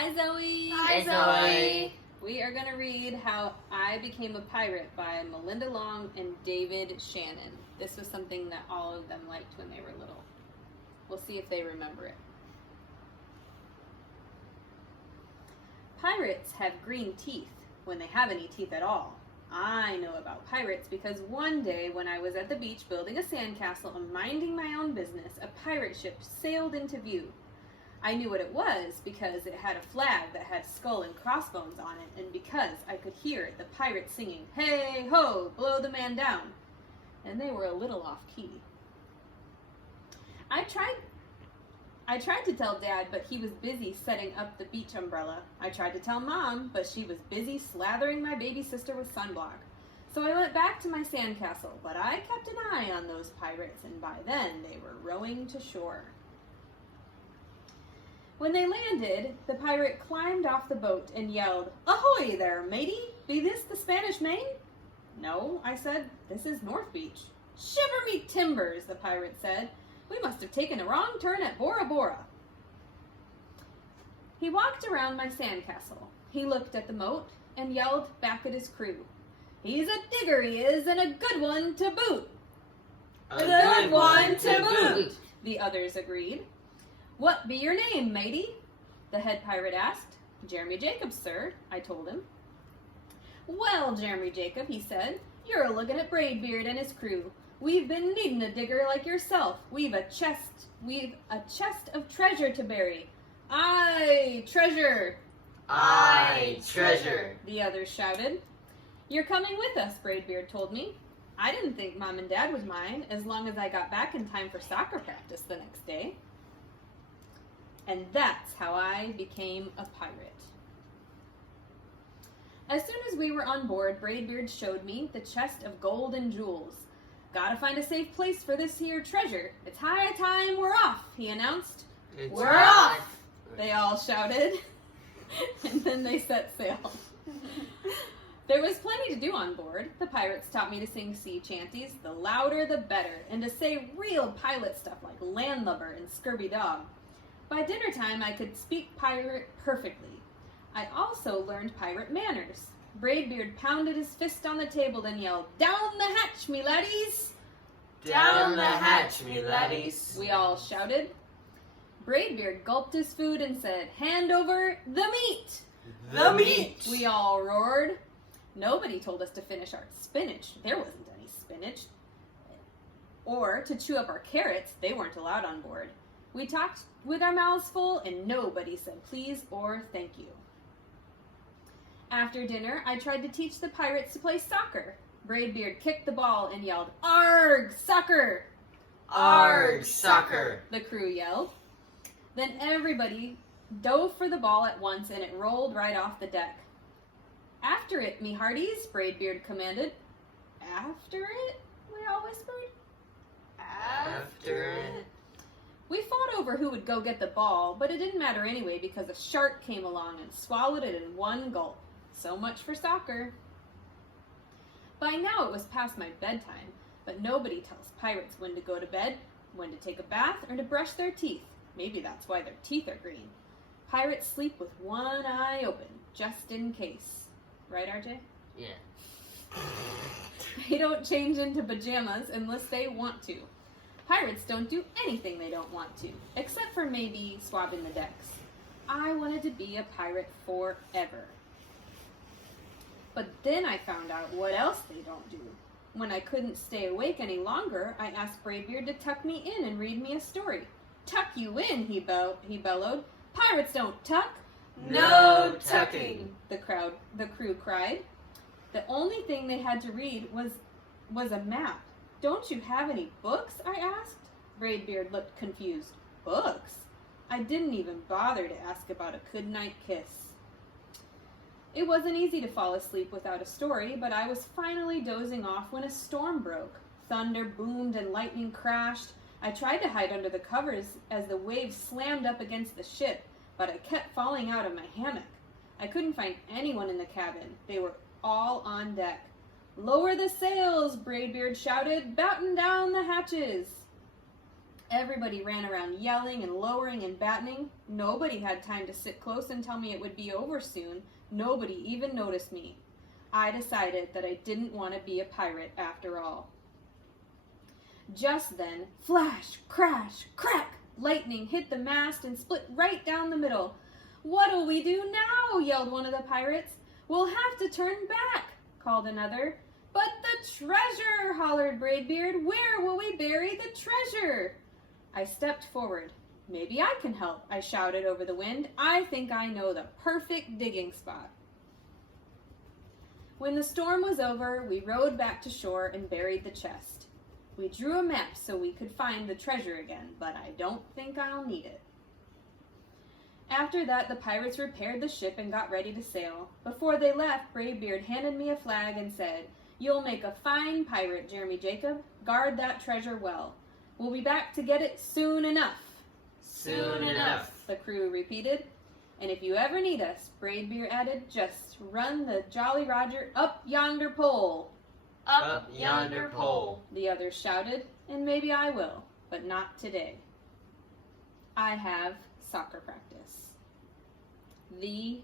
Hi, Zoe. Hi, Zoe. We are going to read How I Became a Pirate by Melinda Long and David Shannon. This was something that all of them liked when they were little. We'll see if they remember it. Pirates have green teeth when they have any teeth at all. I know about pirates because one day when I was at the beach building a sandcastle and minding my own business, a pirate ship sailed into view. I knew what it was because it had a flag that had skull and crossbones on it, and because I could hear the pirates singing, "Hey ho, blow the man down," and they were a little off key. I tried to tell Dad, but he was busy setting up the beach umbrella. I tried to tell Mom, but she was busy slathering my baby sister with sunblock. So I went back to my sandcastle, but I kept an eye on those pirates, and by then they were rowing to shore. When they landed, the pirate climbed off the boat and yelled, "Ahoy there, matey! Be this the Spanish Main?" "No," I said, "this is North Beach." "Shiver me timbers," the pirate said. "We must have taken a wrong turn at Bora Bora." He walked around my sandcastle. He looked at the moat and yelled back at his crew, "He's a digger, he is, and a good one to boot." A good one to boot, the others agreed. "What be your name, matey?" the head pirate asked. "Jeremy Jacobs, sir," I told him. "Well, Jeremy Jacob," he said, "you're looking at Braidbeard and his crew. We've been needing a digger like yourself. We've a chest of treasure to bury." "Aye, treasure!" "Aye, treasure!" the others shouted. "You're coming with us," Braidbeard told me. I didn't think Mom and Dad would mind as long as I got back in time for soccer practice the next day. And that's how I became a pirate. As soon as we were on board, Braidbeard showed me the chest of gold and jewels. "Gotta find a safe place for this here treasure. It's high time we're off," he announced. We're off! They all shouted. And then they set sail. There was plenty to do on board. The pirates taught me to sing sea chanties, the louder the better, and to say real pilot stuff like landlubber and scurvy dog. By dinner time, I could speak pirate perfectly. I also learned pirate manners. Braidbeard pounded his fist on the table and yelled, "Down the hatch, me laddies!" "Down the hatch, me laddies!" we all shouted. Braidbeard gulped his food and said, "Hand over the meat!" The meat! we all roared. Nobody told us to finish our spinach. There wasn't any spinach. Or to chew up our carrots. They weren't allowed on board. We talked with our mouths full, and nobody said please or thank you. After dinner, I tried to teach the pirates to play soccer. Braidbeard kicked the ball and yelled, "Arg, soccer!" "Arg, soccer!" the crew yelled. Then everybody dove for the ball at once, and it rolled right off the deck. "After it, me hearties," Braidbeard commanded. "After it?" we all whispered. After it. We fought over who would go get the ball, but it didn't matter anyway because a shark came along and swallowed it in one gulp. So much for soccer. By now it was past my bedtime, but nobody tells pirates when to go to bed, when to take a bath, or to brush their teeth. Maybe that's why their teeth are green. Pirates sleep with one eye open, just in case. Right, RJ? Yeah. They don't change into pajamas unless they want to. Pirates don't do anything they don't want to, except for maybe swabbing the decks. I wanted to be a pirate forever. But then I found out what else they don't do. When I couldn't stay awake any longer, I asked Braidbeard to tuck me in and read me a story. "Tuck you in," he bellowed. "Pirates don't tuck." "No tucking," the crew cried. The only thing they had to read was a map. "Don't you have any books?" I asked. Braidbeard looked confused. "Books?" I didn't even bother to ask about a goodnight kiss. It wasn't easy to fall asleep without a story, but I was finally dozing off when a storm broke. Thunder boomed and lightning crashed. I tried to hide under the covers as the waves slammed up against the ship, but I kept falling out of my hammock. I couldn't find anyone in the cabin. They were all on deck. "Lower the sails," Braidbeard shouted. "Batten down the hatches." Everybody ran around yelling and lowering and battening. Nobody had time to sit close and tell me it would be over soon. Nobody even noticed me. I decided that I didn't want to be a pirate after all. Just then, flash, crash, crack! Lightning hit the mast and split right down the middle. "What'll we do now?" yelled one of the pirates. "We'll have to turn back," called another. "But the treasure!" hollered Braidbeard. "Where will we bury the treasure?" I stepped forward. "Maybe I can help," I shouted over the wind. "I think I know the perfect digging spot." When the storm was over, we rowed back to shore and buried the chest. We drew a map so we could find the treasure again, but I don't think I'll need it. After that, the pirates repaired the ship and got ready to sail. Before they left, Braidbeard handed me a flag and said, "You'll make a fine pirate, Jeremy Jacob. Guard that treasure well. We'll be back to get it soon enough." Soon enough. The crew repeated. "And if you ever need us," Braidbeard added, "just run the Jolly Roger up yonder pole." Up yonder pole. The others shouted, "And maybe I will, but not today. I have soccer practice." The